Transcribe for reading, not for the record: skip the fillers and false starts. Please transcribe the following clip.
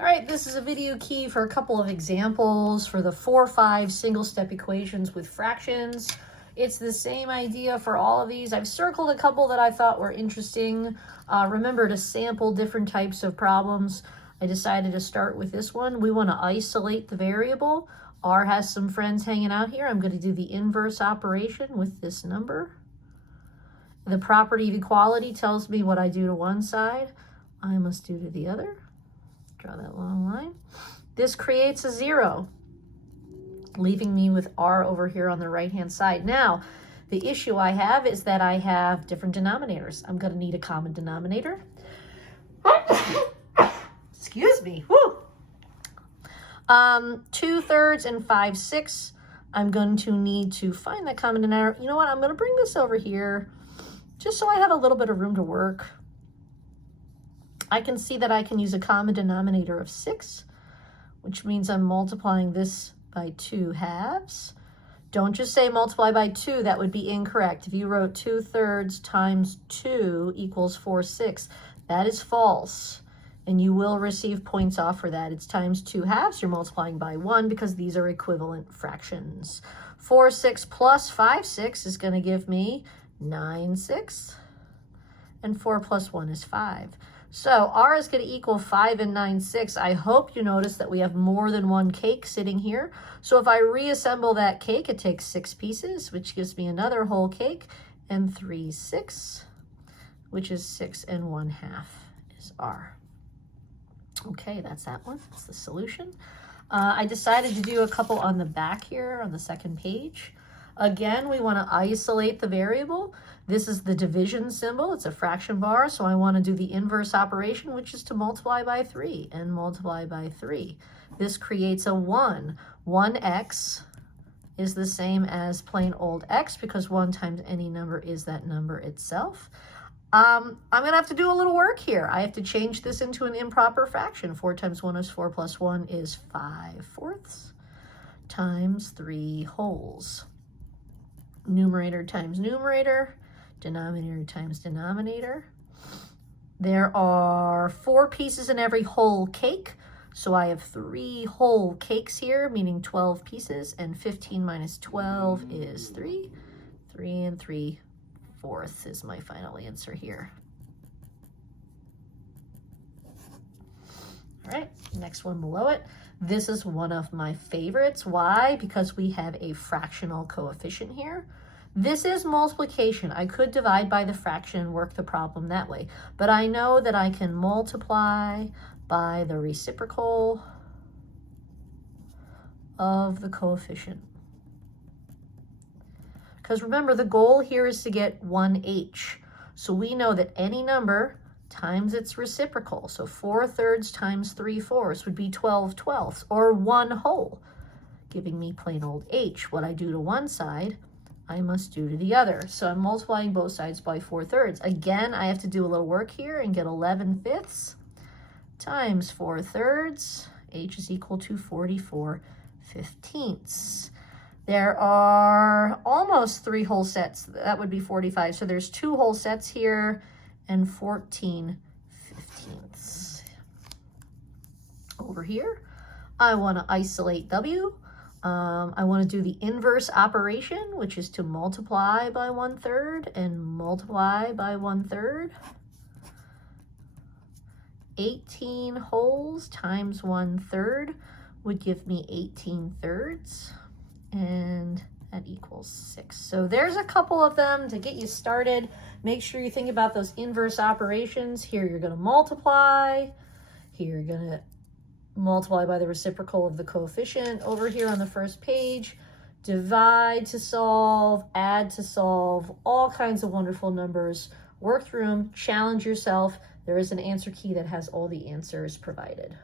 All right, this is a video key for a couple of examples for the 4-5 single-step equations with fractions. It's the same idea for all of these. I've circled a couple that I thought were interesting. Remember to sample different types of problems. I decided to start with this one. We want to isolate the variable. R has some friends hanging out here. I'm going to do the inverse operation with this number. The property of equality tells me what I do to one side, I must do to the other. Draw that long line. This creates a 0, leaving me with R over here on the right-hand side. Now, the issue I have is that I have different denominators. I'm going to need a common denominator. Excuse me. Woo! 2/3 and 5/6. I'm going to need to find that common denominator. You know what? I'm going to bring this over here just so I have a little bit of room to work. I can see that I can use a common denominator of 6, which means I'm multiplying this by 2 halves. Don't just say multiply by 2, that would be incorrect. If you wrote 2/3 times 2 equals 4/6, that is false, and you will receive points off for that. It's times 2 halves, you're multiplying by 1 because these are equivalent fractions. 4/6 plus 5/6 is going to give me 9/6, and 4 plus 1 is 5. So R is going to equal 5 and 9/6. I hope you notice that we have more than one cake sitting here. So if I reassemble that cake, it takes 6 pieces, which gives me another whole cake, and 3/6, which is 6 1/2 is R. Okay, that's that one. That's the solution. I decided to do a couple on the back here on the second page. Again, we want to isolate the variable. This is the division symbol. It's a fraction bar, so I want to do the inverse operation, which is to multiply by 3 and multiply by 3. This creates a 1. 1x is the same as plain old x because 1 times any number is that number itself. I'm going to have to do a little work here. I have to change this into an improper fraction. 4 times 1 is 4 plus 1 is 5/4 times 3 wholes. Numerator times numerator, denominator times denominator. There are 4 pieces in every whole cake, so I have 3 whole cakes here, meaning 12 pieces, and 15 minus 12 is 3. 3 3/4 is my final answer here. All right, next one below it. This is one of my favorites. Why? Because we have a fractional coefficient here. This is multiplication. I could divide by the fraction and work the problem that way, but I know that I can multiply by the reciprocal of the coefficient. Because remember, the goal here is to get 1h. So we know that any number times its reciprocal. So 4/3 times 3/4 would be 12/12 or 1 whole, giving me plain old h. What I do to one side, I must do to the other. So I'm multiplying both sides by 4/3. Again, I have to do a little work here and get 11/5 times 4/3. H is equal to 44/15. There are almost 3 whole sets. That would be 45. So there's 2 whole sets here and 14/15. Over here, I want to isolate W. I want to do the inverse operation, which is to multiply by 1/3 and multiply by 1/3. 18 wholes times 1/3 would give me 18/3, and that equals 6. So there's a couple of them to get you started. Make sure you think about those inverse operations. Here you're going to multiply. Here you're going to multiply by the reciprocal of the coefficient. Over here on the first page, divide to solve, add to solve, all kinds of wonderful numbers. Work through them, challenge yourself. There is an answer key that has all the answers provided.